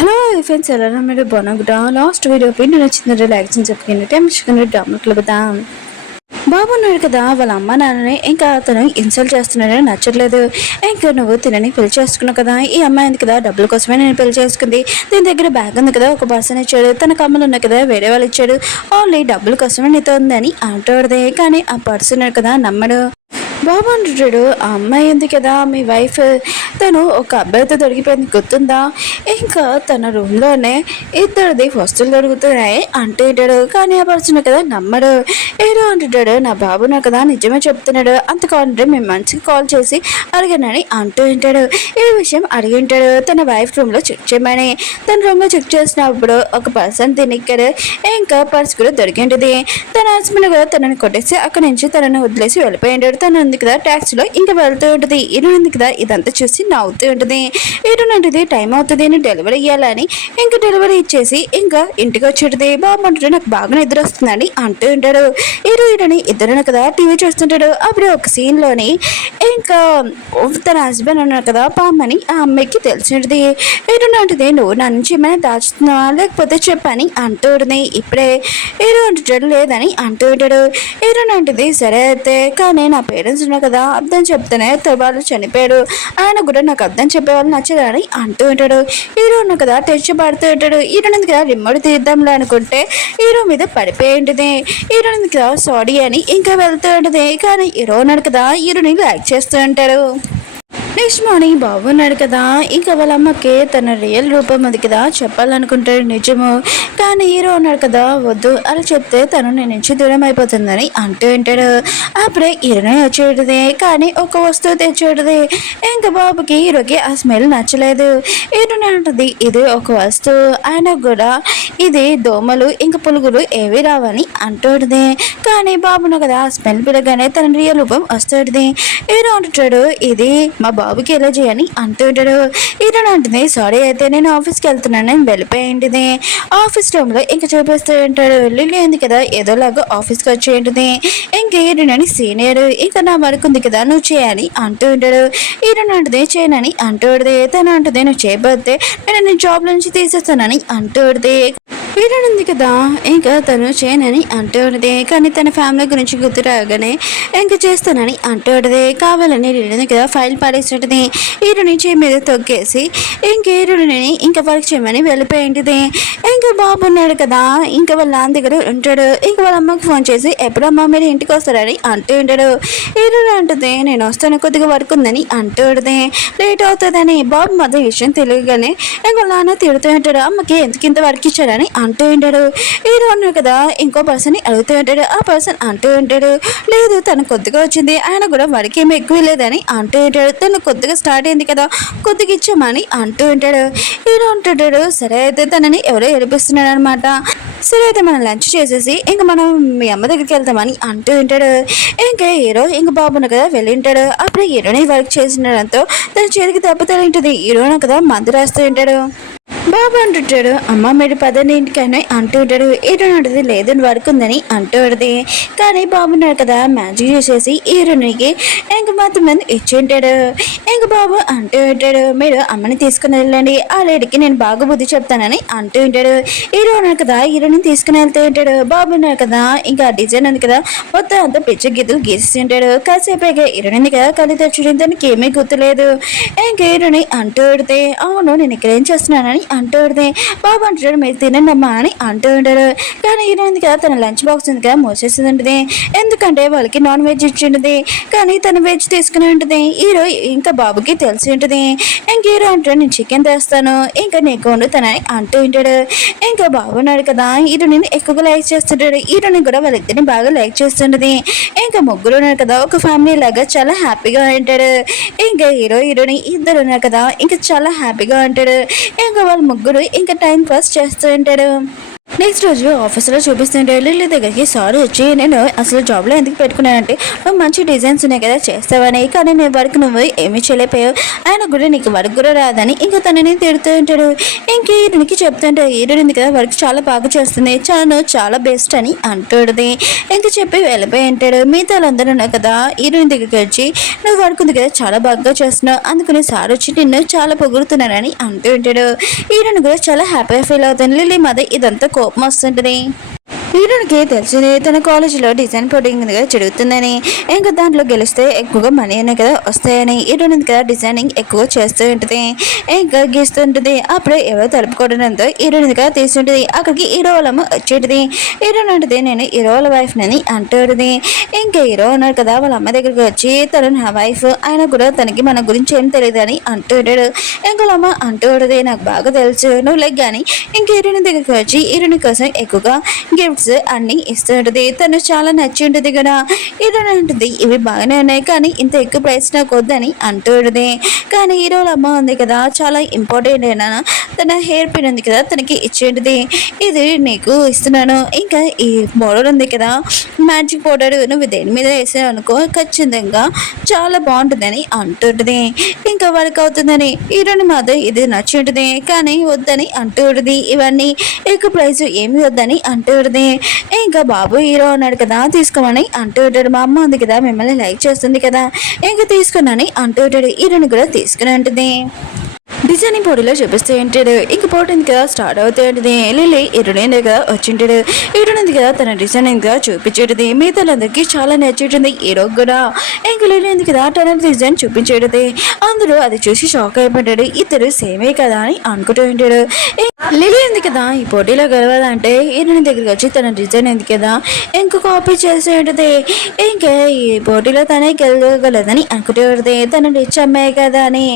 Hello friends, ఎలా మీరు బాగున్నా? లాస్ట్ వీడియో వీడియో నచ్చిందంటే లైక్ చేసి చెప్పండి. టైం ఇచ్చుకుని డామ్లో పెడదాం. బాగున్నాడు కదా, వాళ్ళ అమ్మ నాన్నని ఇంకా అతను ఇన్సల్ట్ చేస్తున్నాడని నచ్చట్లేదు. ఇంకా నువ్వు తినని పెళ్లి చేసుకున్నావు కదా, ఈ అమ్మాయి ఉంది కదా, డబ్బుల కోసమే నేను పెళ్లి చేసుకుంది. దీని దగ్గర బ్యాగ్ ఉంది కదా, ఒక పర్సన్ ఇచ్చాడు, తన కమ్మలు ఉన్నాయి కదా, వేరే వాళ్ళు ఇచ్చాడు, ఓన్లీ డబ్బుల కోసమే నీతో ఉందని అంటాడుదే. కానీ ఆ పర్సన్ కదా నమ్మడు. బాబు అంటాడు, ఆ అమ్మాయి ఉంది కదా మీ వైఫ్, తను ఒక అబ్బాయితో దొరికిపోయింది గుర్తుందా? ఇంకా తన రూమ్లోనే ఇద్దరిది వస్తువులు దొరుకుతున్నాయి అంటాడు. కానీ ఆ పర్సన్ కదా నమ్మడు. ఏదో అంటాడు, నా బాబు నా కదా నిజమే చెప్తున్నాడు, అంత కావాలంటే మేము మంచిగా కాల్ చేసి అడిగానని అంటూ ఉంటాడు. ఈ విషయం అడిగింటాడు తన వైఫ్ రూమ్లో చెక్ చేయమని. తన రూమ్లో చెక్ చేసినప్పుడు ఒక పర్సన్ తినిక్కడ ఇంకా పర్స్ కూడా దొరికింటుంది. తన హస్బెండ్ కూడా తనని కొట్టేసి అక్కడి నుంచి తనని వదిలేసి వెళ్ళిపోయి ఉంటాడు. తను ఉంది కదా ట్యాక్సీలో ఇంకా వెళ్తూ ఉంటుంది. ఉంది కదా ఇదంతా చూసి నవ్వుతూ ఉంటుంది. ఏడునంటుంది టైం అవుతుంది, నేను డెలివరీ ఇవ్వాలని ఇంకా డెలివరీ ఇచ్చేసి ఇంకా ఇంటికి వచ్చేది. బాబు అంటాడు, నాకు బాగా నిద్ర వస్తుందని అంటూ ఉంటాడు. హీరోయిన్ ఇద్దరు కదా టీవీ చూస్తుంటాడు. అప్పుడు ఒక సీన్లోని ఇంకా తన హస్బెండ్ ఉన్నాడు కదా పామని ఆ అమ్మాయికి తెలిసింటుంది. ఏడునంటుంది, నువ్వు నా నుంచి ఏమైనా దాచుతున్నావా లేకపోతే చెప్పని అంటూ ఉంటుంది. ఇప్పుడే హీరో అంటాడు లేదని అంటూ ఉంటాడు. హీరోయిన్ అంటుంది, సరే అయితే కానీ నా పేరెంట్స్ ఉన్నారు కదా, అర్థం చెప్తేనే వాళ్ళు చనిపోయాడు, ఆయన కూడా నాకు అర్థం చెప్పేవాళ్ళు నచ్చదని అంటూ ఉంటాడు. హీరో ఉన్న కదా టెన్షన్ పడుతూ ఉంటాడు. హీరోని కదా రిమోట్ తీద్దాంలే అనుకుంటే హీరో మీద పడిపోయి ఉంటుంది. హీరోని కదా సారీ అని ఇంకా వెళ్తూ ఉంటుంది. కానీ హీరో ఉన్నాడు కదా హీరోని లైక్ చేస్తూ ఉంటాడు. నెక్స్ట్ మార్నింగ్ బాగున్నాడు కదా, ఇంకా వాళ్ళ అమ్మకి తన రియల్ రూపం అది కదా చెప్పాలనుకుంటాడు నిజము. కానీ హీరో ఉన్నాడు కదా వద్దు అలా చెప్తే తను నేను నుంచి దూరం అయిపోతుందని అంటూ ఉంటాడు. అప్పుడే హీరోనే వచ్చేటది కానీ ఒక వస్తువు తెచ్చేటది. ఇంకా బాబుకి హీరోకి ఆ స్మెల్ నచ్చలేదు. హీరోనే అంటుంది, ఇది ఒక వస్తువు, ఆయన కూడా ఇది దోమలు ఇంకా పులుగులు ఏవి రావని అంటుంది. కానీ బాబును కదా ఆ స్మెల్ పిలగానే తన రియల్ రూపం వస్తుంది. హీరో అంటాడు, ఇది మా బాబుకి ఎలా చేయని అంటుంటాడు. హీరోయిన్ అంటుంది, సారీ అయితే నేను ఆఫీస్కి వెళ్తున్నాను, నేను వెళ్ళిపోయింది. ఆఫీస్ రూమ్లో ఇంకా చూపిస్తూ ఉంటాడు. వెళ్ళి ఉంది కదా ఏదోలాగా ఆఫీస్కి వచ్చేయంటుంది. ఇంకా హీరోయిన్ సీనియర్, ఇంకా నా వర్క్ ఉంది కదా నువ్వు చేయని అంటూ ఉంటాడు. హీరోయిన్ అంటుంది, చేయనని అంటుంది. తను అంటుంది, నువ్వు చేయబోతే నేను జాబ్ నుంచి తీసేస్తానని అంటుంది. హీరోయిన్ ఉంది కదా ఇంకా తను చేయనని అంటుంది. కానీ తన ఫ్యామిలీ గురించి గుర్తు రాగానే ఇంకా చేస్తానని అంటుంది. కావాలని హీరోయిన్ కదా ఫైల్ పాడేసినట్టుది. హీరోని చేయి మీద తొక్కేసి ఇంక హీరోని ఇంకా వర్క్ చేయమని వెళ్ళిపోయింది. ఇంకా బాబు ఉన్నాడు కదా ఇంకా వాళ్ళ నాన్న దగ్గర ఉంటాడు. ఇంకా వాళ్ళ అమ్మకి ఫోన్ చేసి ఎప్పుడమ్మా మీరు ఇంటికి వస్తారని అంటూ ఉంటాడు. హీరోని అంటుంది, నేను వస్తాను కొద్దిగా వర్క్ ఉందని అంటుంది. లేట్ అవుతుందని బాబు మాత్రం విషయం తెలియగానే ఇంకా నాన్న తిడుతూ ఉంటాడు, అమ్మకి ఎందుకు ఇంత వర్క్ ఇచ్చారని అంటూ ఉంటాడు. హీరో ఉన్నాడు కదా ఇంకో పర్సన్ అడుగుతూ ఉంటాడు. ఆ పర్సన్ అంటూ ఉంటాడు, లేదు తను కొద్దిగా వచ్చింది, ఆయన కూడా వర్క్ ఏమి ఎక్కువ లేదని అంటూ ఉంటాడు. తను కొద్దిగా స్టార్ట్ అయింది కదా కొద్దిగా ఇచ్చామని అంటూ ఉంటాడు. హీరో అంటుంటాడు, సరే అయితే తనని ఎవరో ఏడిపిస్తున్నాడు అనమాట, సరే అయితే మనం లంచ్ చేసేసి ఇంకా మనం మీ అమ్మ దగ్గరికి వెళ్తామని అంటూ ఉంటాడు. ఇంకా హీరో ఇంకా బాబును కదా వెళ్ళి ఉంటాడు. అప్పుడు హీరోని వర్క్ చేసినడంతో తన చేతికి దెబ్బ తగిలింటుంది. హీరోను కదా మందు రాస్తూ ఉంటాడు. బాబు అంటుంటాడు, అమ్మ మీరు పదండి ఇంటికైనా అంటూ ఉంటాడు. హీరోని లేదు వర్క్ ఉందని అంటూ ఉంటుంది. కానీ బాబున్నాడు కదా మ్యాజిక్ చేసేసి హీరోనికి ఇంక మొత్తం మంది ఇచ్చి ఉంటాడు. ఇంక బాబు అంటూ ఉంటాడు, మీరు అమ్మని తీసుకుని వెళ్ళండి, ఆ లేడీకి నేను బాగా బుద్ధి చెప్తానని అంటూ ఉంటాడు. హీరో ఉన్నాడు కదా హీరోని తీసుకుని వెళ్తూ ఉంటాడు. బాబు ఉన్నాడు కదా ఇంకా డిజైన్ ఉంది కదా మొత్తం అంతా పిచ్చి గీతలు గీసి ఉంటాడు. కాసేపు హీరోని కదా కళ్ళు తెచ్చడం తనకి ఏమీ గుర్తులేదు. ఇంక హీరోని అంటూ ఉడితే, అవును నేను ఇక్కడ ఏం చేస్తున్నానని అంటూ ఉంటుంది. బాబు అంటాడు, మీరు తినండి అమ్మా అని అంటూ ఉంటాడు. కానీ హీరోయిన్ కదా తన లంచ్ బాక్స్ ఉంది కదా మోసేసి ఉంటుంది. ఎందుకంటే వాళ్ళకి నాన్ వెజ్ ఇచ్చి ఉంటుంది, కానీ తను వెజ్ తీసుకుని ఉంటుంది. హీరో ఇంకా బాబుకి తెలిసి ఉంటుంది. ఇంక హీరో అంటాడు, నేను చికెన్ తెస్తాను ఇంకా నీకు వండుతానని అంటూ ఉంటాడు. ఇంకా బాబు ఉన్నాడు కదా హీరోని ఎక్కువగా లైక్ చేస్తుంటాడు. హీరోని కూడా వాళ్ళిద్దరిని బాగా లైక్ చేస్తుంటది. ఇంకా ముగ్గురు ఉన్నారు కదా ఒక ఫ్యామిలీ లాగా చాలా హ్యాపీగా ఉంటాడు. ఇంకా హీరోని ఇద్దరు ఉన్నారు కదా ఇంకా చాలా హ్యాపీగా ఉంటాడు. ఇంకా వాళ్ళ ముగ్గురు ఇంకా టైం పాస్ చేస్తూ ఉంటారు. నెక్స్ట్ రోజు ఆఫీస్లో చూపిస్తుంటే లిల్లీ దగ్గరికి సారీ వచ్చి నేను అసలు జాబ్లో ఎందుకు పెట్టుకున్నానంటే నువ్వు మంచి డిజైన్స్ ఉన్నాయి కదా చేస్తావని, కానీ నేను వర్క్ నువ్వు ఏమీ చేయలేకపోయావు, ఆయన కూడా నీకు వర్క్ కూడా రాదని ఇంకా తనని తిడుతూ ఉంటాడు. ఇంక ఈరునికి చెప్తుంటే ఈరునింది కదా వర్క్ చాలా బాగా చేస్తుంది, నువ్వు చాలా బెస్ట్ అని అంటుంది. ఇంక చెప్పి వెళ్ళిపోయి ఉంటాడు. మిగతా వాళ్ళందరూ ఉన్నారు కదా ఈరుని దగ్గరికి వచ్చి నువ్వు వర్క్ ఉంది కదా చాలా బాగా చేస్తున్నావు, అందుకని సార్ వచ్చి నిన్ను చాలా పొగుడుతున్నారని అంటూ ఉంటాడు. ఈరుని కూడా చాలా హ్యాపీగా ఫీల్ అవుతుంది. లిల్లీ మధ్య ఇదంతా కోపం వస్తుంటది. హీరోకి తెలిసింది తన కాలేజీలో డిజైన్ పోటీంగ్ కదా జరుగుతుందని, ఇంకా దాంట్లో గెలిస్తే ఎక్కువగా మనీ అనే కదా వస్తాయని హీరోని కదా డిజైనింగ్ ఎక్కువ చేస్తూ ఉంటుంది, ఇంకా గీస్తుంటుంది. అప్పుడే ఎవరో తలుపుకోవడంతో హీరోని కదా తీసుంటుంది. అక్కడికి హీరో వాళ్ళమ్మ వచ్చేటిది. హీరోని అంటది నేను హీరో వాళ్ళ వైఫ్ అని అంటుంది. ఇంకా హీరో ఉన్నారు కదా వాళ్ళ అమ్మ దగ్గరికి వచ్చి తను నా వైఫ్, ఆయన కూడా తనకి మన గురించి ఏం తెలియదు అని అంటుంటాడు. ఇంకా వాళ్ళ అమ్మ అంటుంది నాకు బాగా తెలుసు నువ్వు లైక్ కానీ ఇంక హీరోని దగ్గరికి వచ్చి హీరోని కోసం ఎక్కువగా గిఫ్ట్స్ అన్ని ఇస్తుంటది. తను చాలా నచ్చి ఉంటుంది కదా. హీరోని అంటుంది ఇవి బాగానే ఉన్నాయి కానీ ఇంత ఎక్కువ ప్రైస్ నాకు వద్దని అంటుంది. కానీ హీరోల అమ్మ ఉంది కదా చాలా ఇంపార్టెంట్ అయినా తన హెయిర్ పిన్ ఉంది కదా తనకి ఇచ్చేది, ఇది నీకు ఇస్తున్నాను. ఇంకా ఈ పౌడర్ ఉంది కదా మ్యాజిక్ పౌడర్ నువ్వు దేని మీద వేసావు అనుకో ఖచ్చితంగా చాలా బాగుంటుందని అంటుంటుంది. ఇంకా వర్క్ అవుతుందని హీరోని మాత్రం ఇది నచ్చి ఉంటుంది కానీ వద్దని అంటుంది. ఇవన్నీ ఎక్కువ ప్రైస్ ఏమి వద్దని అంటుంది. ఇంకా బాబు హీరో ఉన్నాడు కదా తీసుకోమని అంటూ ఉంటాడు. మా అమ్మ ఉంది కదా మిమ్మల్ని లైక్ చేస్తుంది కదా ఇంకా తీసుకున్నాని అంటూ ఉంటాడు. హీరోని కూడా తీసుకుని ఉంటుంది. డిజైనింగ్ పోటీలో చూపిస్తూ ఉంటాడు. ఇంక పోటీంది కదా స్టార్ట్ అవుతూ ఉంటుంది. లిల్లీ ఇరుడైంది కదా వచ్చింటాడు. ఇరుడైంది కదా తన డిజైనింగ్ గా చూపించేది. మిగతాలందరికీ చాలా నచ్చేటుంది. హీరో కూడా ఇంక లిల్లీ కదా తన డిజైన్ చూపించేది. అందరూ అది చూసి షాక్ అయిపోయాడు. ఇద్దరు సేమే కదా అని అనుకుంటూ ఉంటాడు. లిల్లీ ఉంది కదా ఈ పోటీలో గెలవాలంటే హీరోని దగ్గరికి వచ్చి తన డిజైన్ ఉంది కదా ఇంక కాపీ చేసి ఉంటుంది. ఇంకా ఈ పోటీలో తనే గెలవగలదని అనుకుంటూ ఉంటుంది. తన రిచ్ అమ్మాయి కదా అని.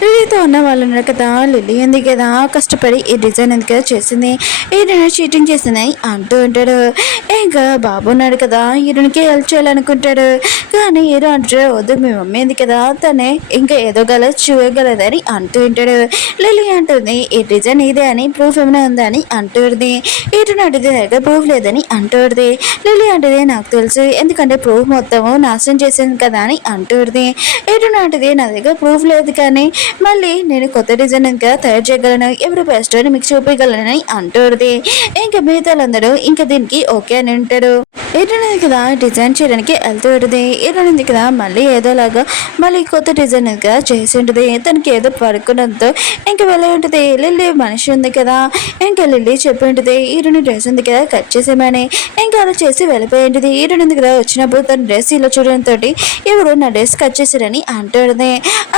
లిల్లీతో ఉన్న వాళ్ళు ఉన్నారు కదా లిల్లీ ఉంది కదా కష్టపడి ఈ డిజైన్ ఎందుకు కదా చేసింది, ఈయన చీటింగ్ చేసిందని అంటూ ఉంటాడు. ఇంకా బాబు ఉన్నాడు కదా ఈయనకి హెల్ప్ చేయాలనుకుంటాడు. కానీ హీరో అంటాడు వద్దు మీ మమ్మీ ఉంది కదా తనే ఇంకా ఏదో చూడగలదని అంటూ ఉంటాడు. లిల్లీ అంటుంది ఈ డిజైన్ ఇదే అని ప్రూఫ్ ఏమైనా ఉందని అంటుంది. హీరోని అంటుంది దగ్గర ప్రూఫ్ లేదని అంటుంది. లిల్లీ అంటుంది నాకు తెలుసు ఎందుకంటే ప్రూఫ్ మొత్తము నాశనం చేసింది కదా అని అంటుంది. హీరోని అంటుంది నా దగ్గర ప్రూఫ్ లేదు కానీ మళ్ళీ నేను కొత్త డిజైన్ ఇంకా తయారు చేయగలను, ఎవరు బెస్ట్ అని మీకు చూపించగలనని అంటుంది. ఇంకా మిగతాలందరూ ఇంకా దీనికి ఓకే అని ఉంటాడు. ఏదైనా కదా డిజైన్ చేయడానికి వెళ్తూ ఉంటుంది. ఏదైనా కదా మళ్ళీ ఏదోలాగా మళ్ళీ కొత్త డిజైన్ కదా చేసి ఉంటుంది. తనకి ఏదో పడుకున్నంతో ఇంకా వెళ్ళి ఉంటుంది. లిల్లీ మనిషి ఉంది కదా ఇంకా లిల్లీ చెప్పి ఉంటుంది హీరోని డ్రెస్ ఉంది కదా కట్ చేసేమని. ఇంకా అలా చేసి వెళ్ళిపోయి ఉంటుంది. హీరోని ఉంది కదా వచ్చినప్పుడు తన డ్రెస్ ఇలా చూడడంతో ఎవరు నా డ్రెస్ కట్ చేశారని అంటుంది.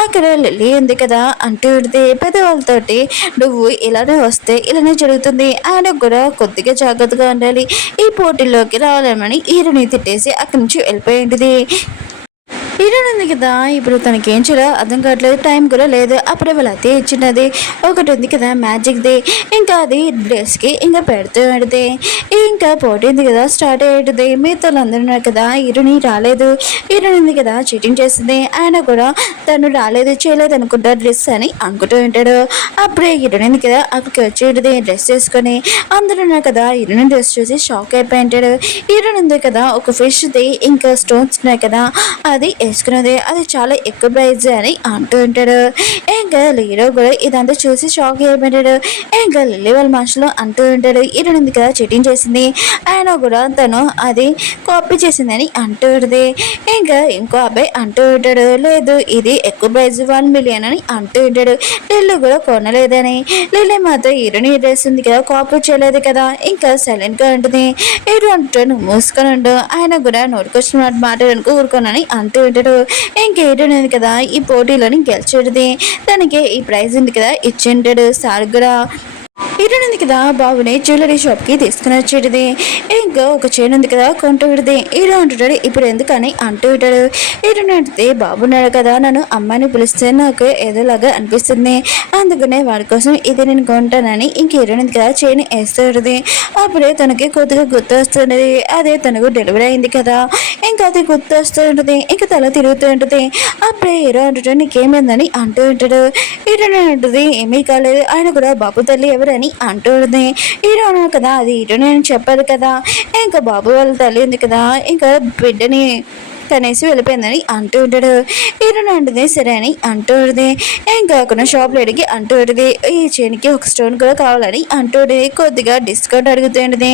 అక్కడ లిల్లీ ఉంది కదా అంటూ ఉంటుంది పెద్దవాళ్ళతోటి నువ్వు ఇలానే వస్తే ఇలానే జరుగుతుంది, ఆయన కూడా కొద్దిగా జాగ్రత్తగా ఉండాలి, ఈ పోటీల్లోకి రావాలని హీరోని తిట్టేసి అక్కడి నుంచి వెళ్ళిపోయి ఉంటుంది. హీరోయిన్ ఉంది కదా ఇప్పుడు తనకేం చేయాలో అర్థం కావట్లేదు, టైం కూడా లేదు. అప్పుడే వాళ్ళ అతే ఇచ్చినది ఒకటి ఉంది కదా మ్యాజిక్ది, ఇంకా అది డ్రెస్కి ఇంకా పెడుతూ పెడితే ఇంకా పోటీ ఉంది కదా స్టార్ట్ అయ్యేది. మీతో అందరూ ఉన్నారు కదా హీరోని రాలేదు, హీరోయిన్ ఉంది కదా చీటింగ్ చేస్తుంది, ఆయన కూడా తను రాలేదు చేయలేదు అనుకుంటా డ్రెస్ అని అనుకుంటూ ఉంటాడు. అప్పుడే హీరోయిన్ ఉంది కదా అక్కడికి వచ్చేది డ్రెస్ చేసుకొని అందరూ ఉన్నారు కదా హీరోయిన్ డ్రెస్ చూసి షాక్ అయిపోయి ఉంటాడు. హీరోయిన్ ఉంది కదా ఒక ఫిష్ది ఇంకా స్టోన్స్ ఉన్నాయి కదా అది వేసుకున్నది, అది చాలా ఎక్కువ ప్రైజ్ అని అంటూ ఉంటాడు. ఇంకా హీరో కూడా ఇదంతా చూసి షాక్ అయిపోయాడు. ఇంకా లిల్లీ వాళ్ళ మనుషులు అంటూ ఉంటాడు హీరోయిన్ ఉంది కదా చీటింగ్ చేసింది, ఆయన కూడా తను అది కాపీ చేసిందని అంటూ ఉంటుంది. ఇంకా ఇంకో అబ్బాయి అంటూ ఉంటాడు లేదు ఇది ఎక్కువ ప్రైజ్ 1 మిలియన్ అని అంటూ ఉంటాడు. లిల్లీ కూడా కొనలేదని, లిల్లీ మాత్రం హీరోని డ్రెస్ ఉంది కదా కాపీ చేయలేదు కదా ఇంకా సైలెంట్ గా ఉంటుంది. హీరో అంటూ నువ్వు మూసుకొని ఉండు, ఆయన కూడా నోటికొచ్చిన మాట్లాడడానికి ఊరుకోనని అంటూ ఉంటాడు. ఇంకా హీరోయిన్ ఉంది కదా ఈ పోటీలోని గెలిచేది, తనకి ఈ ప్రైజ్ ఉంది కదా ఇచ్చింటాడు సార్ కూడా. హీరోయిన్ ఉంది కదా బాబుని జ్యువెలరీ షాప్కి తీసుకుని వచ్చేది. ఇంకా ఒక చైన్ ఉంది కదా కొంటూ విడిది. హీరో అంటుంటాడు ఇప్పుడు ఎందుకని అంటూ ఉంటాడు. హీరోయిన్ అంటే బాబున్నాడు కదా నన్ను అమ్మాయిని పిలిస్తే నాకు ఏదోలాగా అనిపిస్తుంది, అందుకనే వాడి కోసం ఇది నేను కొంటానని ఇంక హీరోయిన్ ఉంది కదా చైన్ వేస్తూ ఉంటుంది. అప్పుడే తనకి కొద్దిగా గుర్తు వస్తుండేది, అదే తనకు డెలివరీ అయింది కదా ఇంకా అది గుర్తు వస్తూ ఉంటుంది. ఇంకా తల తిరుగుతూ ఉంటుంది. అప్పుడే హీరో అంటుంటాడు నీకేమైందని అంటూ ఉంటాడు. హీరోయిన్ అంటుంది ఏమీ కాలేదు, ఆయన కూడా బాబు తల్లి ఎవరని అంటుంది. హీరో అన్నాడు కదా, అది హీరో నేను చెప్పదు కదా, ఇంకా బాబు వాళ్ళ తల్లి ఉంది కదా, ఇంకా బిడ్డని కనేసి వెళ్ళిపోయిందని అంటూ ఉంటాడు. హీరోని అంటుంది సరే అని అంటూ ఉంటుంది. ఇంకా అక్కడ షాప్ లేడికి అంటూ ఉంటుంది, ఈ చైన్కి ఒక స్టోన్ కూడా కావాలని అంటూ ఉంటుంది. కొద్దిగా డిస్కౌంట్ అడుగుతూ ఉంటుంది.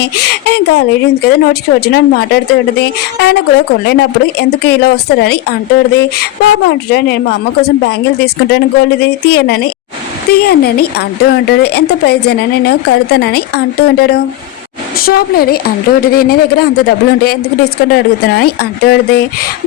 ఇంకా లేడీ ఉంది కదా, నోటికి వచ్చిన మాట్లాడుతూ ఉంటుంది. ఆయన కూడా కొనలేనప్పుడు ఎందుకు ఇలా వస్తారని అంటూ ఉంటుంది. బాబు అంటాడు, నేను మా అమ్మ కోసం బ్యాంగిల్ తీసుకుంటాను, గోల్డ్ ఇది తీయనని అంటూ ఉంటాడు. ఎంత ప్రైజ్ అయినా నేను కడతానని అంటూ ఉంటాడు. షాప్ లేడీ అంటూ ఉంటుంది, నీ దగ్గర అంత డబ్బులు ఉంటే ఎందుకు డిస్కౌంట్ అడుగుతున్నావు అంటూ ఉంటుంది.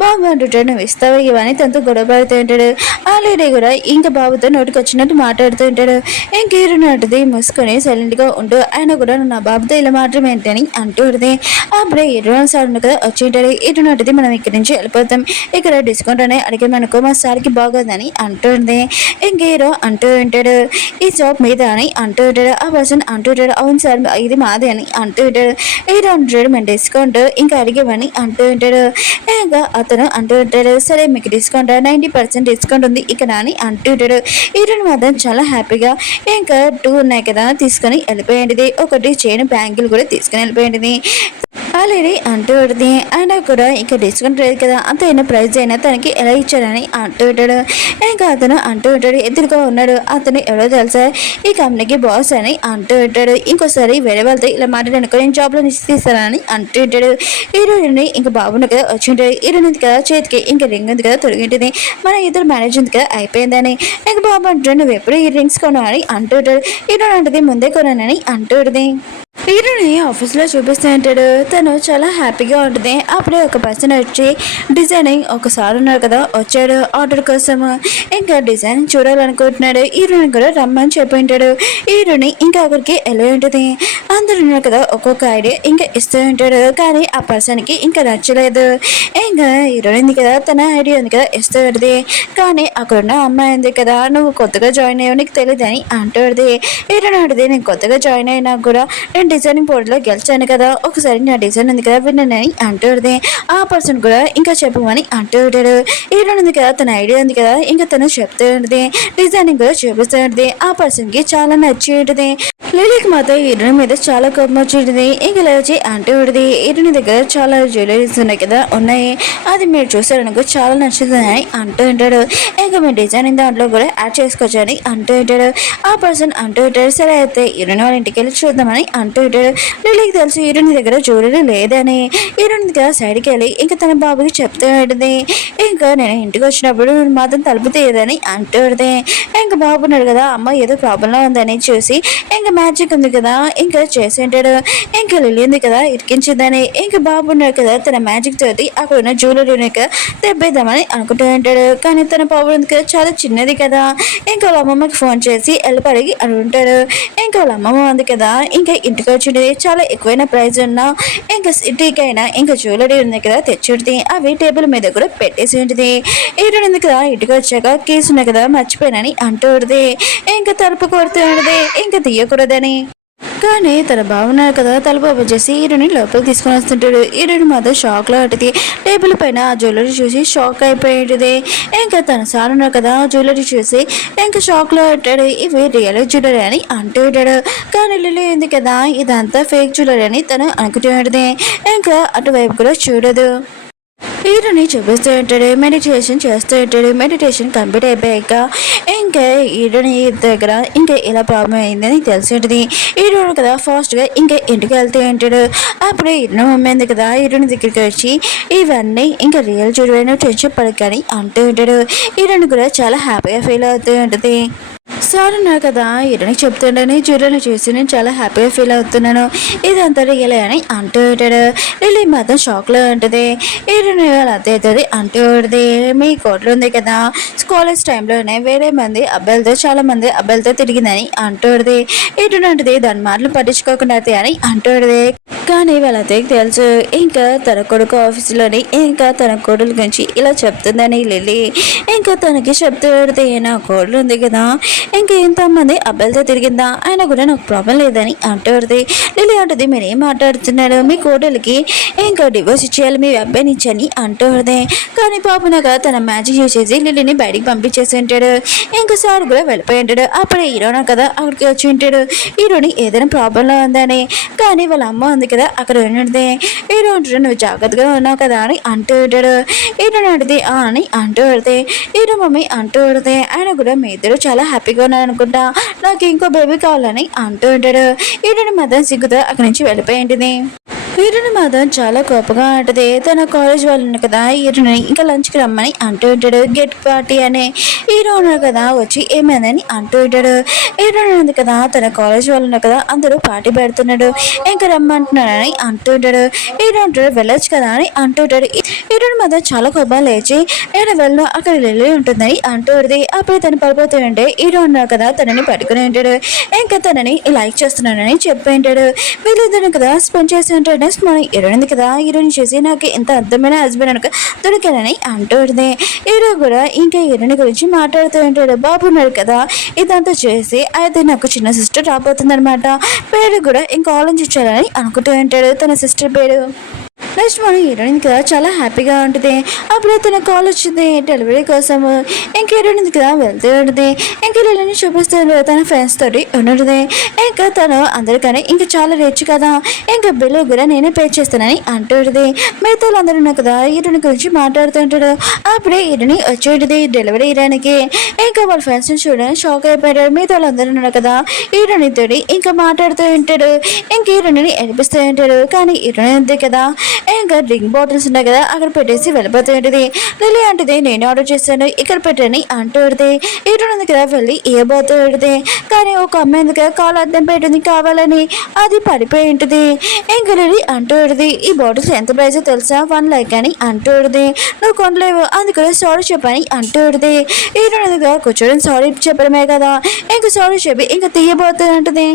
బాబు అంటుంటాడు, నువ్వు ఇస్తావా ఇవన్నీ తనతో గొడవ పడుతూ ఉంటాడు. ఆ లేడీ కూడా ఇంకా బాబుతో నోటికి వచ్చినట్టు మాట్లాడుతూ ఉంటాడు. ఇంక హీరోని అంటుంది, మూసుకొని సైలెంట్గా ఉంటూ, ఆయన కూడా నా బాబుతో ఇలా మాత్రం ఏంటని అంటూ ఉంటుంది. అప్పుడే హీరో సార్ కదా వచ్చి ఉంటాడు. హీరోని అంటుంది, మనం ఇక్కడి నుంచి వెళ్ళిపోతాం, ఇక్కడ డిస్కౌంట్ అనే అడిగామనుకో మా సార్కి బాగోదని అంటుంది. ఇంక హీరో అంటూ ఉంటాడు, ఈ షాప్ మీద అని అంటూ ఉంటాడు. ఆ పర్సన్ అంటూ ఉంటాడు, అవును సార్ ఇది మాదే అని అంటూ ఉంటాడు. హీరో అంటాడు, మేము డిస్కౌంట్ ఇంకా అడిగేవని అంటూ ఉంటాడు. ఇంకా అతను అంటూ ఉంటాడు, సరే మీకు డిస్కౌంట్ 90% డిస్కౌంట్ ఉంది ఇక్కడ అని అంటూ ఉంటాడు. హీరోని మాత్రం చాలా హ్యాపీగా ఇంకా 2 ఉన్నాయి కదా తీసుకొని వెళ్ళిపోయింది. ఒకటి చైన్ బ్యాంగిల్ కూడా తీసుకొని వెళ్ళిపోయింది. ఆల్రెడీ అంటూ ఉంటుంది, ఆయన కూడా ఇంకా డిస్కౌంట్ లేదు కదా, అంత అయిన ప్రైజ్ అయినా తనకి ఎలా ఇచ్చాడని అంటూ ఉంటాడు. ఇంకా అతను అంటూ ఉంటాడు, ఎదురుగా ఉన్నాడు అతను ఎవరో తెలుసా, ఈ కంపెనీకి బాస్ అని అంటూ ఉంటాడు. ఇంకోసారి వేరే వాళ్ళతో ఇలా మాట్లాడనుకో నేను జాబ్లో నుంచి తీస్తానని అంటూ ఉంటాడు. హీరోయిన్ ఇంకా బాబుని కదా వచ్చి ఉంటాడు. హీరోయిన్ ఉంది కదా చేతికి ఇంకా రింగ్ ఉంది కదా తొలగింటుంది, మన ఇద్దరు మ్యారేజ్ ఉంది కదా అయిపోయిందని. ఇంకా బాబు అంటాడు, నువ్వు ఎప్పుడు ఈ రింగ్స్ కొను అని అంటూ ఉంటాడు. హీరోయిన్ అంటది, ముందే కొనానని అంటూ ఉంటుంది. హీరోని ఆఫీస్లో చూపిస్తూ ఉంటాడు. తను చాలా హ్యాపీగా ఉంటుంది. అప్పుడే ఒక పర్సన్ వచ్చి డిజైనింగ్ ఒకసారి ఉన్నారు కదా వచ్చాడు ఆర్డర్ కోసం. ఇంకా డిజైనింగ్ చూడాలనుకుంటున్నాడు. హీరోని కూడా రమ్మని చెప్పి ఉంటాడు. హీరోని ఇంకా అక్కడికి వెళ్ళి ఉంటుంది. అందరూ ఉన్నారు కదా ఒక్కొక్క ఐడియా ఇంకా ఇస్తూ ఉంటాడు. కానీ ఆ పర్సన్కి ఇంకా నచ్చలేదు. ఇంకా హీరోయిన్ ఉంది కదా తన ఐడియా ఉంది కదా ఇస్తూ ఉంటుంది. కానీ అక్కడున్న అమ్మాయి ఉంది కదా, నువ్వు కొత్తగా జాయిన్ అయ్యావు నీకు తెలియదని అంటుంది. హీరోయిన్ అంటుంది, నేను కొత్తగా జాయిన్ అయినా కూడా నేను డిజైనింగ్ బోర్డులో గెలిచాను కదా, ఒకసారి నా డిజైన్ ఉంది కదా విన్నానని అంటుంది. ఆ పర్సన్ కూడా ఇంకా చెప్పమని అంటూ ఉంటాడు. హీరోయిన్ ఉంది కదా తన ఐడియా ఉంది కదా ఇంకా తను చెప్తూ ఉంటుంది. డిజైనింగ్ కూడా చూపిస్తూ ఉంటుంది. ఆ పర్సన్ కి చాలా నచ్చి ఉంటుంది. లిలీకి మాత్రం హీరోయిన్ మీద చాలా కోపం వచ్చి ఉంటుంది. ఇంకా లేచి అంటూ ఉంటుంది, హీరోయిన్ దగ్గర చాలా జ్యువెలరీస్ ఉన్నాయి కదా ఉన్నాయి, అది మీరు చూసారనుకో చాలా నచ్చుతుందని అంటూ ఉంటాడు. ఇంకా మీ డిజైనింగ్ దాంట్లో కూడా యాడ్ చేసుకోవచ్చని అంటూ ఉంటాడు. ఆ పర్సన్ అంటూ ఉంటాడు, సరే అయితే హీరోయిన్ వాళ్ళ ఇంటికి వెళ్ళి చూద్దామని అంటూ ఉంటాడు. లిలీకి తెలుసు హీరోయిన్ దగ్గర జ్యువెలరీ లేదని. హీరోయిన్ దగ్గర సైడ్కి వెళ్ళి ఇంకా తన బాబుకి చెప్తూ ఉంటుంది, ఇంకా నేను ఇంటికి వచ్చినప్పుడు మాత్రం తలుపు తీయదని అంటూ ఉంటుంది. ఇంకా బాబు ఉన్నాడు కదా, అమ్మ ఏదో ప్రాబ్లంలో ఉందని చూసి ఇంకా మ్యాజిక్ ఉంది కదా ఇంకా చేసి ఉంటాడు. ఇంకా లిల్లీ ఉంది కదా ఇరికించిందని. ఇంకా బాబు ఉన్నాడు కదా తన మ్యాజిక్ తోటి అక్కడ ఉన్న జ్యువెలరీని తెప్పేద్దామని అనుకుంటూ ఉంటాడు. కానీ తన బాబు ఉంది కదా చాలా చిన్నది కదా. ఇంకా వాళ్ళ అమ్మమ్మకి ఫోన్ చేసి వెళ్ళిపడిగి అని ఉంటాడు. ఇంకా వాళ్ళ అమ్మమ్మ ఉంది కదా ఇంకా ఇంటికి వచ్చింది, చాలా ఎక్కువైన ప్రైజ్ ఉన్నా ఇంకా సిటీకైనా ఇంకా జ్యువెలరీ ఉంది కదా తెచ్చుంటుంది. అవి టేబుల్ మీద కూడా పెట్టేసి ఉంటుంది. హీరోయిన్ ఉంది కదా ఇంటికి వచ్చాక కీస్ ఉన్నాయి కదా మర్చిపోయానని అంటూ ఉంటుంది. ఇంకా తలుపు కొడుతూ ఉంటుంది ఇంకా తీయకూడదని. కానీ తన బాగున్నారు కదా తలుపు ఓపెన్ చేసి హీరోని లోపలికి తీసుకొని వస్తుంటాడు. హీరోయిన్ మాత్రం షాక్లో ఉంటుంది. టేబుల్ పైన ఆ జ్యువెలరీ చూసి షాక్ అయిపోయింది. ఇంకా తన సార్ ఉన్నారు కదా జ్యువెలరీ చూసి ఇంకా షాక్లో ఉంటాడు. ఇవి రియల్ జ్యువెలరీ అని అంటూ ఉంటాడు. కానీ లిల్లీ ఉంది కదా ఇదంతా ఫేక్ జ్యువెలరీ అని తను అనుకుంటూ ఉంటుంది. ఇంకా అటువైపు కూడా చూడదు. హీరోని చూపిస్తూ ఉంటాడు, మెడిటేషన్ చేస్తూ ఉంటాడు. మెడిటేషన్ కంప్లీట్ అయిపోయాక ఇంకా హీరోని దగ్గర ఇంకా ఇలా ప్రాబ్లం అయిందని తెలిసి ఉంటుంది. హీరోని కదా ఫాస్ట్గా ఇంకా ఇంటికి వెళ్తూ ఉంటాడు. అప్పుడు హీరోని మమ్మీ కదా హీరోని దగ్గరికి వచ్చి ఇవన్నీ ఇంకా రియల్ చూడని టెన్షన్ పడకని అంటూ ఉంటాడు. హీరోని కూడా చాలా హ్యాపీగా ఫీల్ అవుతూ ఉంటుంది. సార్ ఉన్నారు కదా హీరోనికి చెప్తుండని జ్యువెలరీ చూసి నేను చాలా హ్యాపీగా ఫీల్ అవుతున్నాను, ఇదంతా రియల్ అని అంటూ ఉంటాడు. లిల్లీ మాత్రం షాక్లో ఉంటుంది. హీరోని వాళ్ళ అద్దెతుంది అంటూ ఉంటుంది, మీ కోట్లో ఉంది కదా కాలేజ్ టైంలోనే వేరే మంది అబ్బాయిలతో చాలా మంది అబ్బాయిలతో తిరిగిందని అంటూ ఉంటుంది. హీరోని ఉంటుంది దాని మాటలు పట్టించుకోకుండా అని అంటూ ఉంటుంది. కానీ వాళ్ళ అత్తయ్యకి తెలుసు ఇంకా తన కొడుకు ఆఫీసులోని ఇంకా తన కోడలు గురించి ఇలా చెప్తుందని లిల్లీ. ఇంకా తనకి చెప్తూ పెడితే నా కోడలు ఉంది కదా, ఇంకా ఎంతమంది అబ్బాయిలతో తిరిగిందా, ఆయన కూడా నాకు ప్రాబ్లం లేదని అంటూ పెడితే లిల్లీ అంటుంది, మీరేం మాట్లాడుతున్నాడు, మీ కోడలికి ఇంకా డివోర్స్ ఇచ్చేయాలి మీ అబ్బాయిని ఇచ్చని అంటూ పెడితే. కానీ పాపనగా తన మ్యాజిక్ చేసేసి లిల్లీని బయటికి పంపించేసి ఉంటాడు. ఇంకా సార్ కూడా వెళ్ళిపోయి ఉంటాడు. అప్పుడే హీరోనా కదా అక్కడికి వచ్చి ఉంటాడు. హీరోని ఏదైనా ప్రాబ్లంలో ఉందని. కానీ వాళ్ళ అమ్మ ఉంది కదా అక్కడ ఉన్నది. హీరో అంటాడు, నువ్వు జాగ్రత్తగా ఉన్నావు కదా అని అంటూ ఉంటాడు. హీరో అడిగితే అని అంటూ పెడితే హీరో మమ్మీ అంటూ పెడితే ఆయన కూడా మీ ఇద్దరు చాలా హ్యాపీగా ఉన్నారు అనుకుంటా, నాకు ఇంకో బేబీ కావాలని అంటూ ఉంటాడు. హీరోని మాత్రం సిగ్గుతో అక్కడి నుంచి వెళ్ళిపోయి ఉంటుంది. హీరోని మాత్రం చాలా కోపంగా ఉంటుంది. తన కాలేజ్ వాళ్ళు ఉన్నారు కదా హీరోని ఇంకా లంచ్కి రమ్మని అంటూ ఉంటాడు. గెట్ పార్టీ అనే హీరో ఉన్నారు కదా వచ్చి ఏమైందని అంటూ ఉంటాడు. హీరో ఉంది కదా తన కాలేజ్ వాళ్ళు ఉన్నారు కదా అందరూ పార్టీ పెడుతున్నాడు ఇంకా రమ్మంటున్నాడని అంటూ ఉంటాడు. హీరో అంటాడు వెళ్ళొచ్చు కదా అని అంటూ ఉంటాడు. హీరోని మాత్రం చాలా కోపం లేచి నేను వెళ్ళను అక్కడ వెళ్ళి ఉంటుందని అంటూ ఉంటుంది. అప్పుడు తను పడిపోతూ ఉంటే హీరో ఉన్నారు కదా తనని పట్టుకుని ఉంటాడు. ఇంకా తనని లైక్ చేస్తున్నానని చెప్పి ఉంటాడు. వీళ్ళిద్దరు కదా స్పెండ్ చేసి ఉంటాడు. మన హీరోయిన్ కదా హీరోయిన్ చేసి నాకు ఎంత అర్థమైన హస్బెండ్ అనుక దొరికానని అంటూ ఉంటుంది. హీరో కూడా ఇంకా హీరోయిన్ గురించి మాట్లాడుతూ ఉంటాడు. బాబు ఉన్నాడు కదా ఇదంతా చేసి అయితే నాకు చిన్న సిస్టర్ రాబోతుంది అనమాట, పేరు కూడా ఇంకా ఆలోచించాలని అనుకుంటూ ఉంటాడు తన సిస్టర్ పేరు. నెక్స్ట్ మన హీరోయిన్ కదా చాలా హ్యాపీగా ఉంటుంది. అప్పుడే తన కాల్ వచ్చింది డెలివరీ కోసం. ఇంకా హీరోయిన్ కదా వెళ్తూ ఉంటుంది. ఇంకా హీరోయిన్ చూపిస్తుంది తన ఫ్రెండ్స్ తోటి ఉంటుంది. ఇంకా తను అందరికనే ఇంకా చాలా రిచ్ కదా ఇంకా బిల్లు కూడా నేనే పే చేస్తానని అంటూ ఉంటుంది. మిగతా అందరూ ఉన్నారు కదా హీరోయిన్ గురించి మాట్లాడుతూ ఉంటాడు. అప్పుడే హీరోయిన్ వచ్చి ఉంటుంది డెలివరీ హీరోయిన్కి. ఇంకా వాళ్ళ ఫ్రెండ్స్ చూడడానికి షాక్ అయిపోయాడు. మిగతా వాళ్ళందరూ ఉన్నారు కదా హీరోయిన్ తోటి ఇంకా మాట్లాడుతూ ఉంటాడు. ఇంక హీరోయిన్ ఏడిపిస్తూ ఉంటాడు. కానీ హీరోయిన్ ఉంది కదా ఇంకా డ్రింక్ బాటిల్స్ ఉన్నాయి కదా అక్కడ పెట్టేసి వెళ్ళిపోతుంది. లిల్లీ అంటుంది నేను ఆర్డర్ చేశాను ఇక్కడ పెట్టని అంటూ పెడితే హీరోయిన్ కదా వెళ్ళి ఇవ్వబోతూ పెడితే కానీ ఒక అమ్మాయి ఉంది కదా కాలు అద్దం పెట్టింది కావాలని అది పడిపోయి ఉంటుంది. ఇంకా లిల్లీ అంటూ పెడితే ఈ బాటిల్స్ ఎంత ప్రైస్ తెలుసా 1 lakh అని అంటూ పెడితే నువ్వు కొనలేవు అందుకని సారీ చెప్పని అంటూ పెడితే హీరోయిన్ కదా కూర్చోడం సారీ చెప్పడమే కదా ఇంకా సారీ చెప్పి ఇంకా తీయబోతూ ఉంటుంది.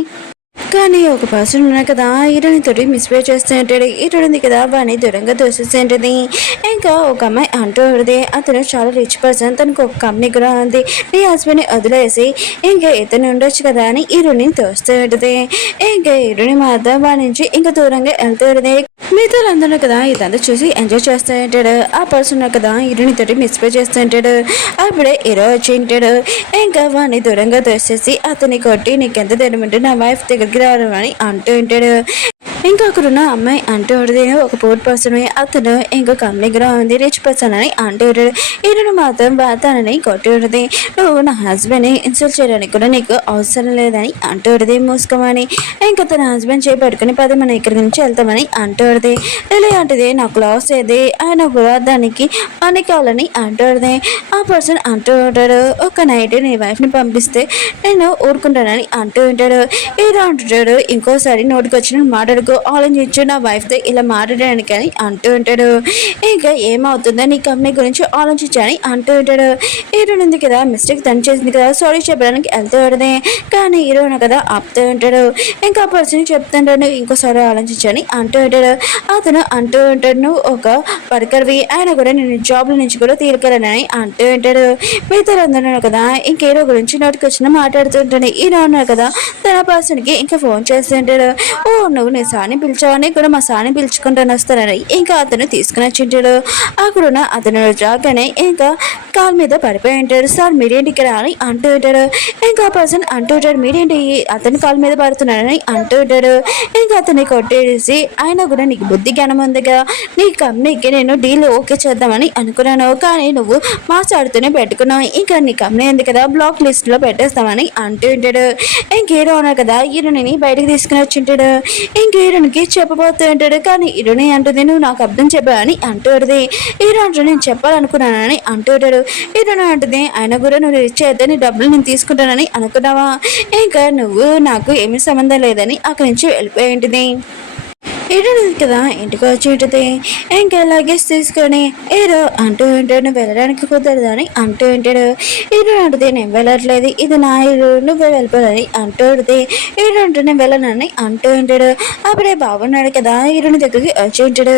కానీ ఒక పర్సన్ ఉన్నాయి కదా హీరోని తోటి మిస్బిహేవ్ చేస్తూ ఉంటాడు. హీరోని కదా వాడిని దూరంగా దోసేస్తూ ఉంటుంది. ఇంకా ఒక అమ్మాయి అంటూ ఉంటుంది అతను చాలా రిచ్ పర్సన్ తనకు ఒక కంపెనీ కూడా ఉంది, నీ హస్బెండ్ని వదిలేసి ఇంకా ఇతను ఉండొచ్చు కదా అని హీరోని తోస్తూ ఉంటుంది. ఇంకా హీరోని మాత్రం వాడి నుంచి ఇంకా దూరంగా వెళ్తూ ఉంటుంది. మిగతా అందరూ కదా ఇదంతా చూసి ఎంజాయ్ చేస్తూ ఉంటాడు. ఆ పర్సన్ కదా హీరోని తోటి మిస్బిహేవ్ చేస్తూ ఉంటాడు. అప్పుడే హీరో వచ్చి ఉంటాడు. ఇంకా వాడిని దూరంగా తోసేసి అతన్ని కొట్టి నీకెంత తెలియమంటే నా వైఫ్ దగ్గరికి రావడం అని అంటూ ఉంటాడు. ఇంకా అక్కడున్న అమ్మాయి అంటూ ఉంటుంది ఒక పూర్ పర్సన్ అతను ఇంకా కంపెనీగా ఉంది రిచ్ పర్సన్ అని అంటూ ఉంటాడు. ఈయన మాత్రం తనని కొట్టి ఉంటుంది. నువ్వు నా హస్బెండ్ని ఇన్సల్ట్ చేయడానికి కూడా నీకు అవసరం లేదని అంటూ ఉంటుంది మూసుకోమని. ఇంకా తన హస్బెండ్ చేపట్టుకుని 10 మనం ఇక్కడి నుంచి వెళ్తామని అంటూ ఉంటుంది. ఇలా అంటుంది నాకు లాస్ ఏది ఆయన కూడా దానికి మనీ కావాలని అంటూ ఉంటుంది. ఆ పర్సన్ అంటూ ఉంటాడు ఒక నైట్ నీ వైఫ్ని పంపిస్తే నేను ఊరుకుంటానని అంటూ ఉంటాడు. ఏదో అంటుంటాడు ఇంకోసారి నోటికి వచ్చిన మాట్లాడుకో ఆలోచించు నా వైఫ్తో ఇలా మాట్లాడడానికి అని అంటూ ఉంటాడు. ఇంకా ఏమవుతుందో నీ కంపెనీ గురించి ఆలోచించని అంటూ ఉంటాడు. హీరోయిన్ ఉంది కదా మిస్టేక్ తను చేసింది కదా సారీ చెప్పడానికి వెళ్తూ ఉంటుంది. కానీ హీరోయిన్ కదా ఆపుతూ ఉంటాడు. ఇంకా పర్సన్ చెప్తుంటాడు ఇంకోసారి ఆలోచించని అంటూ ఉంటాడు. అతను అంటూ ఉంటాడు నువ్వు ఒక వర్కర్వి ఆయన కూడా నేను జాబ్ల నుంచి కూడా తీరుకెళ్ళనని అంటూ ఉంటాడు. మిగతా అందరూ కదా ఇంక హీరో గురించి నోటికి వచ్చిన మాట్లాడుతూ ఉంటాడు. హీరో ఉన్నారు కదా తన పర్సన్కి ఇంకా ఫోన్ చేస్తుంటాడు. ఓ నువ్వు నీ సాని పిలిచావని కూడా మా సాని పిలుచుకుంటాను వస్తానని ఇంకా అతను తీసుకుని వచ్చింటాడు. అక్కడున్న అతను రాగానే ఇంకా కాల్ మీద పడిపోయి ఉంటాడు. సార్ మీరేంటి ఇక్కడ అని అంటూ ఉంటాడు. ఇంకా పర్సన్ అంటూ ఉంటాడు మీరేంటి అతని కాల్ మీద పడుతున్నాడని అంటూ ఉంటాడు. ఇంకా అతన్ని కొట్టేసి ఆయన కూడా నీకు బుద్ధి జ్ఞానం ఉంది కదా నీ కంపెనీకి నేను డీల్ ఓకే చేద్దామని అనుకున్నాను కానీ నువ్వు మాట్లాడుతూనే పెట్టుకున్నావు ఇంకా నీ కంపెనీ ఉంది కదా బ్లాక్ లిస్ట్లో పెట్టేస్తామని అంటూ ఉంటాడు. ఇంక హీరో ఉన్నారు కదా హీరోని బయటకు తీసుకుని వచ్చింటాడు. ఇంక హీరోనికి చెప్పబోతూ ఉంటాడు. కానీ హీరోని అంటుంది నువ్వు నాకు అర్థం చెప్పా అని అంటుంది. హీరో అంటూ నేను చెప్పాలనుకున్నానని అంటుంటాడు. హీరోని అంటుంది ఆయన కూడా నువ్వు ఇచ్చేద్దా నీ డబ్బులు నేను తీసుకుంటానని అనుకున్నావా ఇంకా నువ్వు నాకు ఏమీ సంబంధం లేదని అక్కడి నుంచి వెళ్ళిపోయి ఉంటుంది. ఏడున్నది కదా ఇంటికి వచ్చి ఉంటుంది. ఇంకా లగేజ్ తీసుకొని ఏదో అంటూ ఉంటాడు, వెళ్ళడానికి కుదరదు అని అంటూ ఉంటాడు. ఏడు అంటుంది, నేను వెళ్ళట్లేదు, ఇది నా ఇల్లు, నువ్వే వెళ్ళిపోదని అంటూ ఉంటుంది. ఏడు అంటూ నేను వెళ్ళనని అంటూ ఉంటాడు. అప్పుడే బాగున్నాడు కదా ఇరుని దగ్గరికి వచ్చి ఉంటాడు.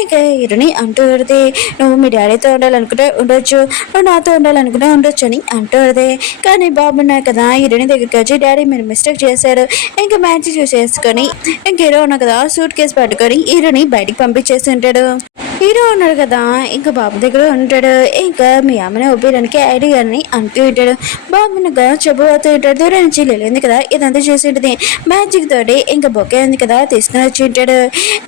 ఇంకా ఇరుని అంటూ ఉంటుంది, నువ్వు మీ డాడీతో ఉండాలనుకుంటే ఉండొచ్చు, నువ్వు నాతో ఉండాలనుకుంటే ఉండొచ్చు అని అంటూ ఉంటుంది. కానీ బాగున్నాడు కదా ఇరుని దగ్గరికి వచ్చి, డాడీ మీరు మిస్టేక్ చేశారు, ఇంకా మ్యాచ్ చూసేసుకొని ఇంక హీరో ఉన్నా కదా సూట్ కేసు పట్టుకొని హీరోని బయటికి పంపించేసి ఉంటాడు. హీరో ఉన్నాడు కదా ఇంకా బాబు దగ్గర ఉంటాడు. ఇంకా మీ అమ్మని ఒప్పించడానికి ఐడి అని అంటూ ఉంటాడు. బాబు కదా చెప్పబోతూ ఉంటాడు. దూరం నుంచి వెళ్ళింది కదా ఇదంతా చేసి ఉంటుంది. మ్యాజిక్ తోటి ఇంకా బొకే ఉంది కదా తీసుకుని వచ్చి ఉంటాడు.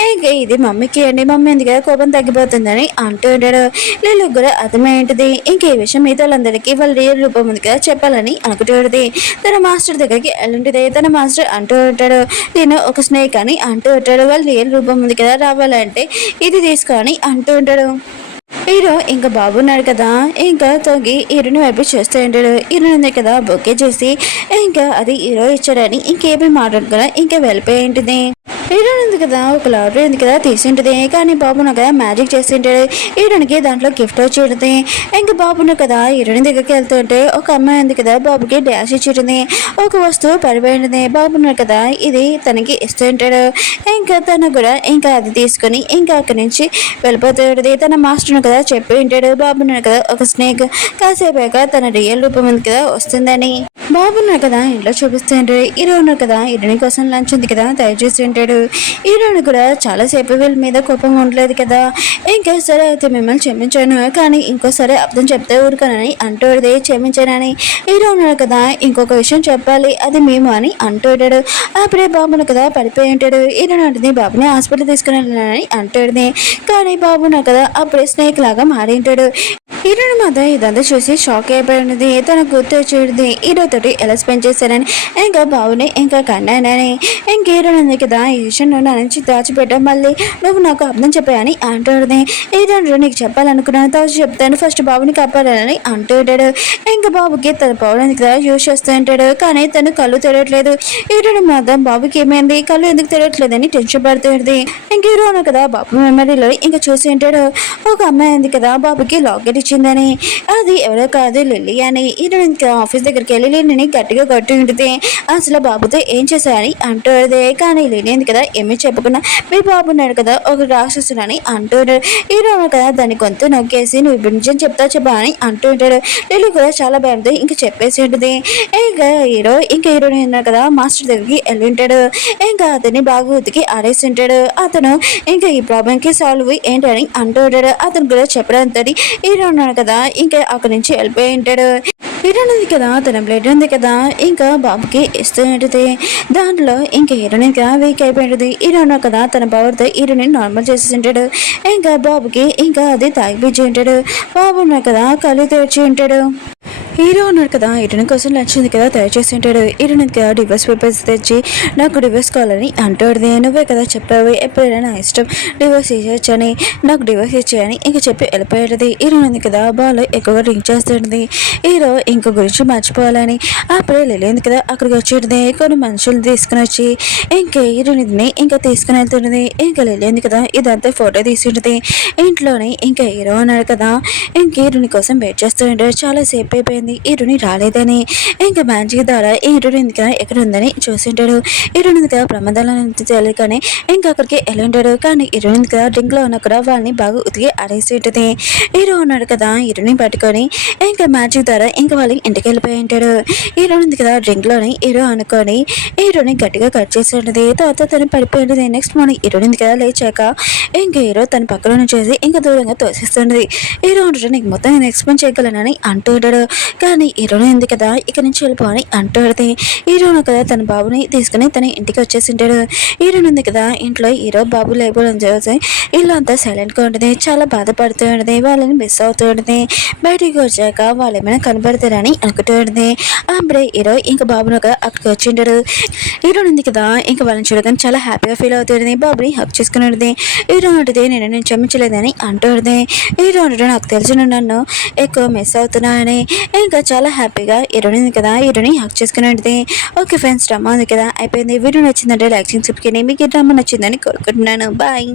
ఇంకా ఇది మమ్మీకి అండి, మమ్మీ ఉంది కదా కోపం తగ్గిపోతుందని అంటూ ఉంటాడు. వీళ్ళు కూడా అర్థమేంటిది, ఇంక ఈ విషయం మిగతా వాళ్ళందరికీ వాళ్ళ రియల్ రూపం ఉంది కదా చెప్పాలని అనుకుంటుంది. తన మాస్టర్ దగ్గరికి వెళ్ళుంటుంది. తన మాస్టర్ అంటూ ఉంటాడు, నేను ఒక స్నేక్ అని అంటూ ఉంటాడు. వాళ్ళ రియల్ రూపం ఉంది కదా రావాలంటే ఇది తీసుకొని అంటూ ఉంటాడు. హీరో ఇంకా బాబున్నాడు కదా ఇంకా తొంగి హీరోని వైపు చేస్తూ ఉంటాడు. హీరో ఉంది కదా బొకే చేసి ఇంకా అది హీరో ఇచ్చాడని ఇంకేమీ మాట్లాడుకున్నా ఇంకా వెళ్ళిపోయి ఉంటుంది. హీరోయిన్ ఉంది కదా ఒక లాటరీ ఉంది కదా తీసుంటుంది. కానీ బాబును కదా మ్యాజిక్ చేసి ఉంటాడు. హీరోయిన్కి దాంట్లో గిఫ్ట్ వచ్చి ఉంటుంది. ఇంకా బాబును కదా హీరోయిన్ దగ్గరికి వెళ్తుంటే ఒక అమ్మాయి ఉంది కదా బాబుకి డాష్ ఇచ్చి ఉంటుంది. ఒక వస్తువు పడిపోయింది. బాబును కదా ఇది తనకి ఇస్తూ ఉంటాడు. ఇంకా తను కూడా ఇంకా అది తీసుకొని ఇంకా అక్కడి నుంచి వెళ్ళిపోతూ ఉంటుంది. తన మాస్టర్ను కదా చెప్పి ఉంటాడు, బాబును కదా ఒక స్నేక్ కాసేపాక తన రియల్ రూపం ఉంది కదా వస్తుందని. బాబున్నారు కదా ఇంట్లో చూపిస్తూ ఉంటాడు. హీరో ఉన్నారు కదా హీరోయిన్ కోసం లంచ్ ఉంది కదా తయారు చేసి ఉంటాడు. హీరోయిన్ కూడా చాలాసేపు వీళ్ళ మీద కోపంగా ఉండలేదు కదా. ఇంకా సరే అయితే మిమ్మల్ని క్షమించాను, కానీ ఇంకోసారి అర్థం చెప్తే ఊరుకోనని అంటూడదే క్షమించానని. హీరో ఉన్నారు కదా ఇంకొక విషయం చెప్పాలి, అది మేము అని అంటూడాడు. అప్పుడే బాబును కదా పడిపోయి ఉంటాడు. హీరోయిన్ అంటుంది, బాబుని హాస్పిటల్ తీసుకుని వెళ్ళానని అంటాడు. కానీ బాబున్నారు కదా అప్పుడే స్నేక్ లాగా మారి ఉంటాడు. హీరోయిన్ మాత్రం ఇదంతా చూసి షాక్ అయిపోయినది. తన గుర్తు వచ్చేది హీరో తోటి ఎలా స్పెండ్ చేశానని, ఇంకా బాబుని ఇంకా కన్నానని. ఇంక హీరోయిన్ ఉంది కదా ఈ విషయం నువ్వు నా నుంచి దాచిపెట్టావు, మళ్ళీ నువ్వు నాకు అర్థం చెప్పాయని అంటాడు. హీరోయిన్ నీకు చెప్పాలనుకున్నాను, దాచి చెప్తాను, ఫస్ట్ బాబుని కాపాడాలని అంటాడు. ఇంకా బాబుకి తన పౌరానికి కదా యూజ్ చేస్తూ ఉంటాడు. కానీ తను కళ్ళు తెరవట్లేదు. హీరోయిన్ మాత్రం బాబుకి ఏమైంది, కళ్ళు ఎందుకు తెరవట్లేదని టెన్షన్ పడుతుంది. ఇంక హీరోయిన్ కదా బాబు మెమరీలో ఇంకా చూసి ఉంటాడు. ఒక అమ్మాయి ఉంది కదా బాబుకి లాకెట్ ఇచ్చిందని, అది ఎవరో కాదు లిల్లీ అని. హీరోయిన్ ఆఫీస్ దగ్గరికి వెళ్ళి లిల్లీని గట్టిగా కొట్టి ఉంటుంది. అసలు బాబుతో ఏం చేశారని అంటాడు. కానీ లిల్లీ ఉంది కదా ఏమీ చెప్పకుండా, మీ బాబు ఉన్నాడు కదా ఒక రాక్షసుడని అంటాడు. హీరోయిన్ కదా దాని గొంతు నొక్కేసి, నువ్వు ఇప్పుడు నిజం చెప్తా చెప్పా అని అంటూ ఉంటాడు. లిల్లీ కూడా చాలా భయంతో ఇంకా చెప్పేసి ఉంటుంది. ఇంకా హీరో ఇంకా హీరోయిన్ ఉన్నాడు కదా మాస్టర్ దగ్గరికి వెళ్ళి ఉంటాడు. ఇంకా అతన్ని బాగా ఉతికి ఆడేసి ఉంటాడు. అతను ఇంకా ఈ ప్రాబ్లంకి సాల్వ్ ఏంటని అంటూ ఉంటాడు. అతను కూడా చెప్పడంతో హీరో ఉన్నాడు కదా ఇంకా అక్కడి నుంచి వెళ్ళిపోయి ఉంటాడు. హీరోయిన్ ఉంది కదా తన బ్లడ్ ఉంది కదా ఇంకా బాబుకి ఇస్తూ ఉంటుంది. దాంట్లో ఇంకా హీరోయిన్ ఇంకా వీక్ అయిపోయింది. హీరోయిన్ కదా తన పవర్తో హీరోయిన్ నార్మల్ చేసేసి ఉంటాడు. ఇంకా బాబుకి ఇంకా అది తాగిపించి ఉంటాడు. బాబు ఉన్నాడు కదా కళ్ళు తెరిచి ఉంటాడు. హీరో ఉన్నాడు కదా హీరోయిన్ కోసం నచ్చింది కదా తయారు చేసి ఉంటాడు. హీరోయిన్ కదా డివోర్స్ పేపర్స్ తెచ్చి నాకు డివోర్స్ కావాలని అంటాడు. నువ్వే కదా చెప్పావు ఎప్పుడైనా నా ఇష్టం డివోర్స్ ఇచ్చేయచ్చని, నాకు డివోర్స్ ఇచ్చేయని ఇంకా చెప్పి వెళ్ళిపోయాడు. హీరోయిన్ కదా బాల్ ఎక్కువగా డ్రింక్ చేస్తుంది. హీరో ఇంకో గురించి మర్చిపోవాలని అప్పుడే వెళ్ళింది కదా అక్కడికి వచ్చేది. కొన్ని మనుషులు తీసుకుని వచ్చి ఇంకా హీరోయిన్ని ఇంకా తీసుకుని వెళ్తుంటుంది. ఇంకా వెళ్ళింది కదా ఇదంతా ఫోటో తీసుకుంటుంది. ఇంట్లోనే ఇంకా హీరో ఉన్నాడు కదా ఇంక హీరోయిన్ కోసం వెయిట్ చేస్తూ ఉంటాడు. చాలా సేపు అయిపోయింది హీరోని రాలేదని. ఇంకా మ్యాజిక్ ద్వారా హీరోయిన్ ఇంకా ఎక్కడ ఉందని చూసింటాడు. హీరోయిన్ కదా ప్రమాదాలను తెలియకనే ఇంకా అక్కడికి వెళ్ళి ఉంటాడు. కానీ హీరోయిన్ కదా డ్రింక్ లో ఉన్నా కూడా వాళ్ళని బాగా ఉతికి ఆడేసి ఉంటుంది. హీరో ఉన్నాడు కదా హీరోని పట్టుకొని ఇంకా మ్యాజిక్ ద్వారా ఇంకా వాళ్ళకి ఇంటికి వెళ్ళిపోయి ఉంటాడు. హీరోయిన్ కదా డ్రింక్ లోని హీరో అనుకొని హీరోని గట్టిగా కట్ చేసి ఉంటుంది. తర్వాత తను పడిపోయి ఉంటుంది. నెక్స్ట్ మార్నింగ్ హీరోయిన్ కదా లేచాక ఇంకా హీరో తన పక్కన చేసి ఇంకా దూరంగా తోసిస్తుంటది. హీరో ఉంటాడు నీకు మొత్తం నేను ఎక్స్ప్లెయిన్ చేయగలనని అంటూ ఉంటాడు. కానీ హీరోయిన్ ఉంది కదా ఇక్కడ నుంచి వెళ్ళిపోని అంటాడు. హీరోను కదా తన బాబుని తీసుకుని తన ఇంటికి వచ్చేసి ఉంటాడు. హీరోయిన్ ఉంది కదా ఇంట్లో హీరో బాబు లేకపోవడం చూసి ఇల్లు అంతా సైలెంట్గా ఉంటుంది. చాలా బాధపడుతూ ఉంటుంది. వాళ్ళని మిస్ అవుతూ ఉంటుంది. బయటికి వచ్చాక వాళ్ళు ఏమైనా కనబడతారని అనుకుంటూ ఉంటుంది. అప్పుడే హీరో ఇంకా బాబును కదా అక్కడికి వచ్చి ఉంటాడు. హీరోయిన్ ఉంది కదా ఇంకా వాళ్ళని చూడగానే చాలా హ్యాపీగా ఫీల్ అవుతుంది. బాబుని హక్ చేసుకుని ఉంటుంది. హీరో ఉంటుంది నేను క్షమించలేదని అంటూ ఉంటుంది. హీరో ఉంటుంది నాకు తెలిసిన నన్ను ఎక్కువ మిస్ అవుతున్నాయని ఇంకా చాలా హ్యాపీగా హీరోయిన్ ఉంది కదా హీరోని హక్ చేసుకుని ఉంటుంది. ఓకే ఫ్రెండ్స్, డ్రామా ఉంది కదా అయిపోయింది. వీడియో నచ్చిందంటే లైక్ చేసి చెప్పుకొని మీకు ఈ డ్రామా నచ్చిందని కోరుకుంటున్నాను. బాయ్.